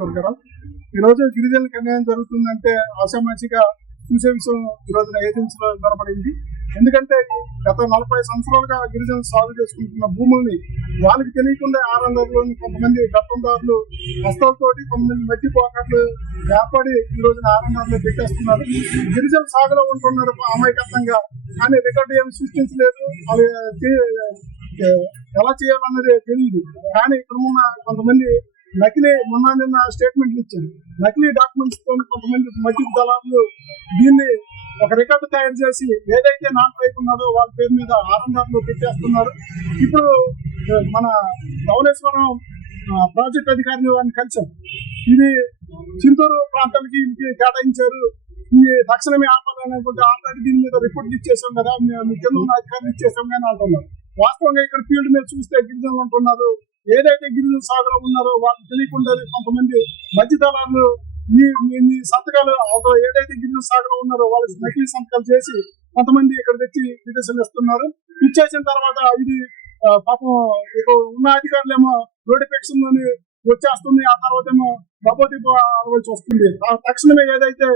దుర్గారావు. ఈ రోజు గిరిజనులకు అన్యాయం జరుగుతుందంటే ఆశామాషిగా చూసే విషయం ఈ రోజున ఏజెన్సీలో కనబడింది. ఎందుకంటే గత 40 సంవత్సరాలుగా గిరిజనులు సాగు చేసుకుంటున్న భూముల్ని వాళ్ళకి తెలియకుండా ఆరందరిలోని కొంతమంది గతందారులు హస్తాలతోటి, కొంతమంది మట్టి పోకట్లు ఏర్పడి ఈ రోజున ఆరందారులు పెట్టేస్తున్నారు. గిరిజన సాగులో ఉంటున్నారు అమాయకత్వంగా, కానీ రికార్డు ఏమి సృష్టించలేదు. అది ఎలా చేయాలన్నది తెలియదు. కానీ ఇక్కడ ఉన్న కొంతమంది నకిలీ నిన్న స్టేట్మెంట్లు ఇచ్చారు. నకిలీ డాక్యుమెంట్స్ తో కొంతమంది మధ్య దళాలు దీన్ని ఒక రికార్డు తయారు చేసి ఏదైతే నాన్ రైతు ఉన్నదో వాళ్ళ పేరు మీద ఆరందారులు పెట్టేస్తున్నారు. ఇప్పుడు మన ధవళేశ్వరం ప్రాజెక్ట్ అధికారిని వారిని కలిసాం. ఇది చింతూరు ప్రాంతానికి కేటాయించారు, ఈ తక్షణమే ఆపాలనేటువంటి ఆల్రెడీ దీని మీద రిపోర్ట్ ఇచ్చేసాం కదా, మీ కింద ఉన్న అధికారులు ఇచ్చేసాం కానీ అంటున్నారు. వాస్తవంగా ఇక్కడ ఫీల్డ్ మీద చూస్తే గిరిజనులు అంటున్నారు, ఏదైతే గిరిజన సాగులో ఉన్నారో వాళ్ళకి తెలియకుండా కొంతమంది మధ్య దళాలు మీ సంతకాలు ఏదైతే గిరిజన సాగులో ఉన్నారో వాళ్ళకి నకిలీ సంతకాలు చేసి కొంతమంది ఇక్కడ తెచ్చి పిటిషన్ ఇస్తున్నారు. ఇచ్చేసిన తర్వాత ఇది పాపం ఉన్న అధికారులు ఏమో నోటిఫికేషన్ వచ్చేస్తుంది, ఆ తర్వాత ఏమో డబ్బు అలవాల్సి వస్తుంది. తక్షణమే ఏదైతే